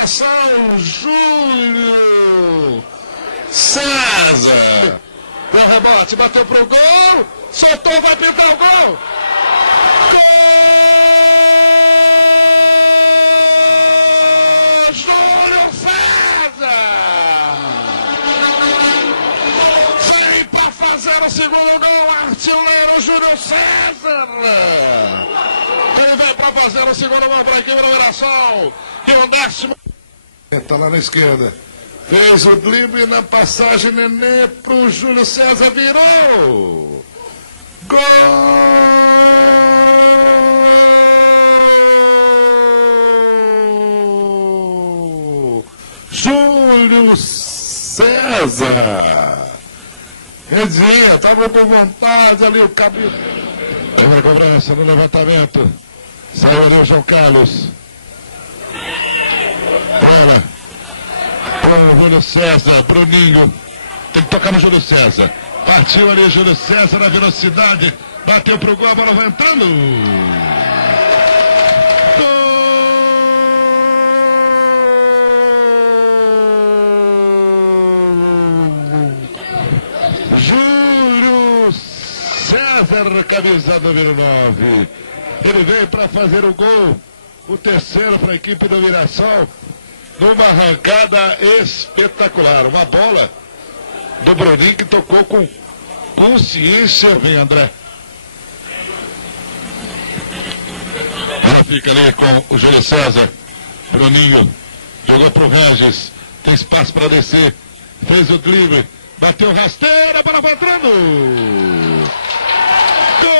comemoração, Júlio César. Deu rebote, bateu pro gol, soltou, vai pintar o gol. Gol! Júlio César! Vem pra fazer o segundo gol, artilheiro Júlio César! Ele vem pra fazer o segundo gol para a equipe do Mirassol. E o 10º. Tá lá na esquerda. Fez o drible na passagem, Nenê pro Júlio César, virou! Gol! Júlio César! Redzinha, tava com vontade ali o cabelo. Vem pra cobrança no levantamento. Saiu ali o João Carlos. Bola com o Júlio César, Bruninho. Tem que tocar no Júlio César. Partiu ali o Júlio César na velocidade. Bateu pro gol, a bola vai entrando. Gol! Júlio César, camisa número 9. Ele vem para fazer o gol. O terceiro para a equipe do Mirassol. Numa arrancada espetacular. Uma bola do Bruninho que tocou com consciência. Vem André. Já fica ali com o Júlio César. Bruninho jogou pro Regis. Tem espaço para descer. Fez o drible. Bateu rasteira. A bola vai entrando. Gol!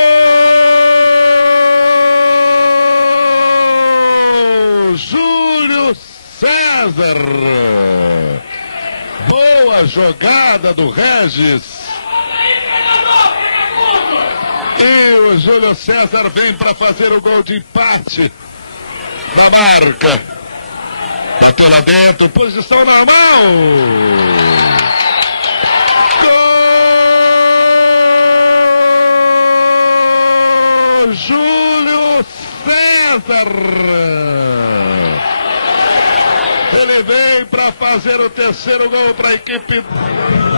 Júlio César. Boa jogada do Regis. E o Júlio César vem para fazer o gol de empate na marca. Bateu lá dentro, posição normal. Gol! Júlio César. Ele vem para fazer o terceiro gol para a equipe.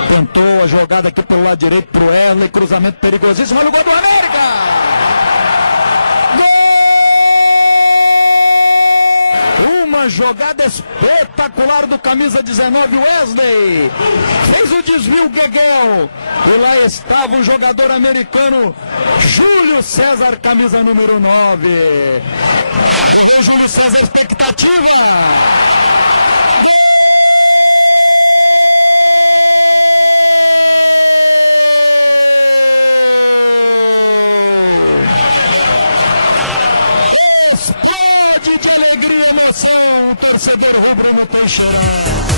Tentou a jogada aqui pelo lado direito pro Wesley, cruzamento perigosíssimo, olha o gol do América! Gol! Uma jogada espetacular do camisa 19, Wesley. Fez o desvio, Gueguel. E lá estava o jogador americano Júlio César, camisa número 9. Correu Júlio César, expectativa. Explode de alegria e emoção o torcedor rubro no Teixeirão.